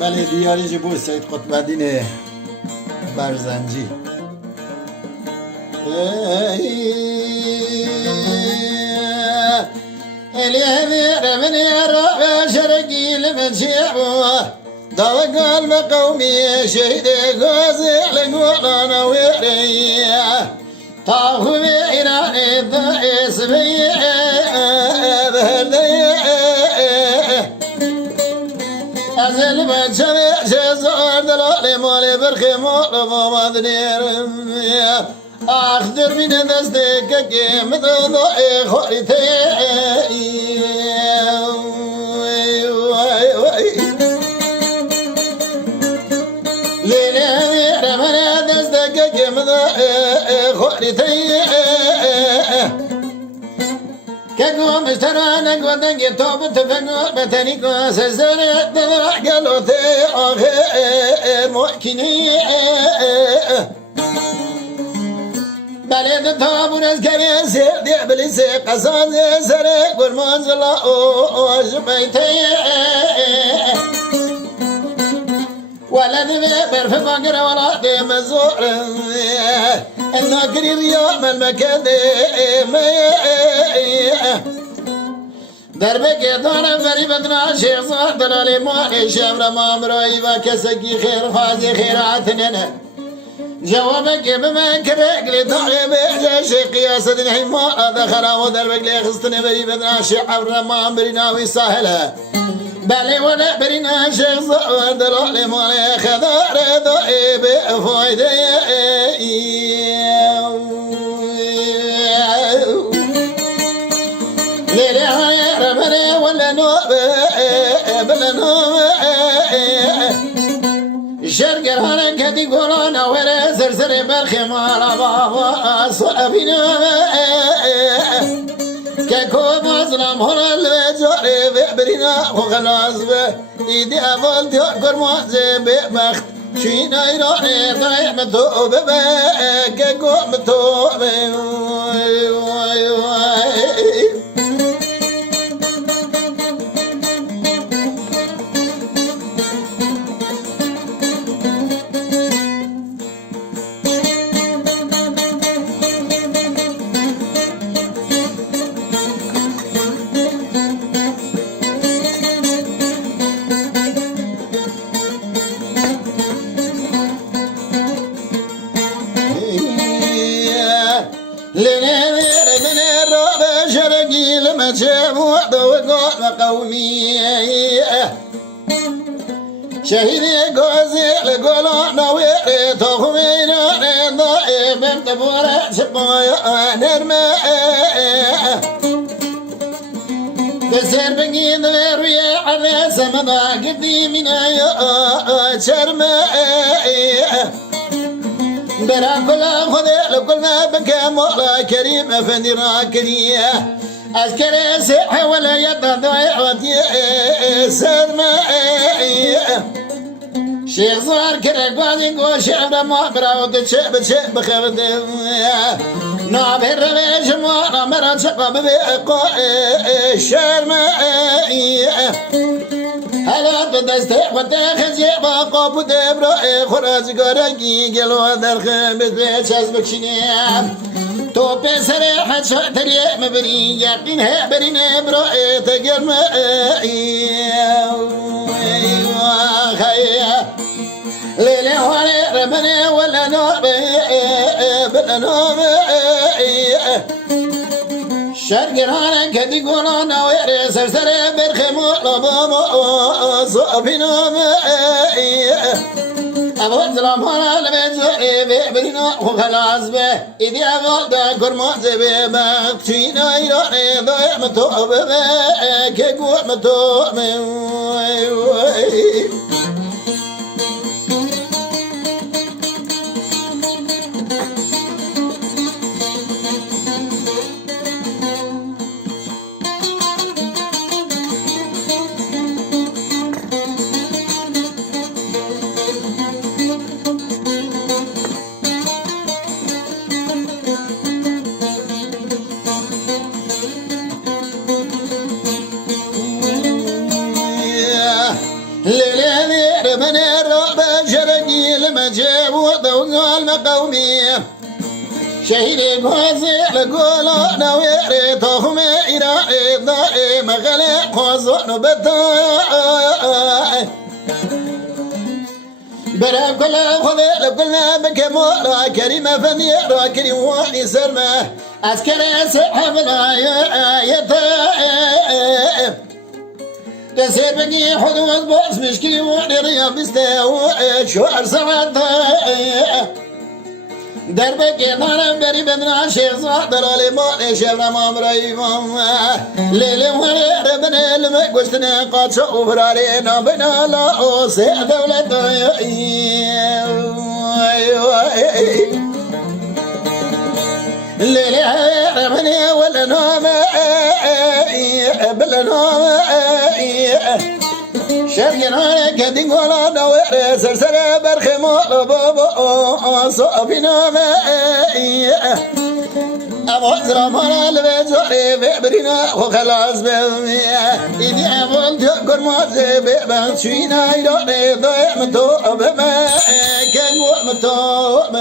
بله دیاری جبور سید قطب الدین برزنجی. اليهدي من يرى شرقي لمجيبه ضوى قلب قومي شهد غازي لقولانا ويريه طافوا بإيران الضعيس بيه أزل ما تشمع شزار دلالي مالي برخي مولو مامدنير أخدر من دستك كيم ضوئي خوريتي ليلي رمنا دستك كيم ضوئي خوريتي كقوم مشترانا قدنجي توب تفقوا بتنيكو سزرع تضرع قلوثي آخر محكيني بلد طابون از کمی سردی بلیس قصاد سره قرمان زلا اوش بیتی ولد برف فقر ولاد مزور الناكري ريام المكان دربك دانا بري بدنا شيخ صار دلالي مالي شمر مامروي وكسكي خير فازي خيراتنا جوابك بمن كبك لطالب شيخ ياسد الحمار هذا خراب دربك لي خصتني بري بدنا شيخ عبر ما برينا ويساهلها بالي ولا برينا شيخ صار دلالي مالي خضار ضعيب فايدة ليلي هاي ربنا ولا نوب بلا نوب الشرق الهرن كدي قولون ولا سرسر بالخمار بابا صعبنا كاكو مظلم هنا البجاري ببرنا وخلاص بإيدي أفضل تأكل موزي ببخت شينا يراني طيح متوب كاكو متوب لنير من الرب شرقي لما تشبوا وقال قومي شهيدي قوزي لقولوا نويري تخمينا ضعيف انتبورا شقويا نرمى تسير بقيد ويروي على سمدا قديمنا يا شرمى برا كل خذ لكل ما بكى مولا كريم افندي راكريه عسكري سيح ولا يد ضيعتي سلمى شيخ صار كرك قاعدين وشعر ما براود تشب تشب خبد نابر ليش ما مرات شقب بقى شرمى هلا بدستي وتاخذ يبقى قبو دبر خراج قرقي قالوا هذا الخبز بيش اسبكشنيام تو بسري حد شاتري مبري يقينها برينا برأي تقرم خيا ليلي واني ربني ولا نوبي بلا نوبي شرق رانا كدي قولونا ويري سرسري برخمو لبامو صوبينو أبو سلام أنا لبزوري ببرنا وخلاص به إذا أبغى كرمز بمقتينا يراني ضيع متوب كقوة متوب ليلة من الرعب شرقي المجيب وضوء المقومي شهيد قوزي لقول نويري طهم إراعي ضائي مغلق قوزون بطاي برا كل خذي لكلنا بكمورا كريمة فنيرا كريم واني سرمه عسكري سحبنا يا تسير بقي حدود بوس مشكلي واني رياض بستاوي شوار سعادة دربك نارم بري بدنا شيخ صادر علي مالي شبر مام رايم ليلي وري ربنا لما قشتنا قد شوف رارينا بنا لا سي دولة ليلي ربنا ولا نوم بلا نوم شرقنا كدين ولا نوير سرسر برخمو بابا صابنا مائي أبو زرافنا لبزوري ببرنا وخلاص بمية إذي أبو تقر موزي ببنشينا يدوني ضيع متوب مائي كنو متوب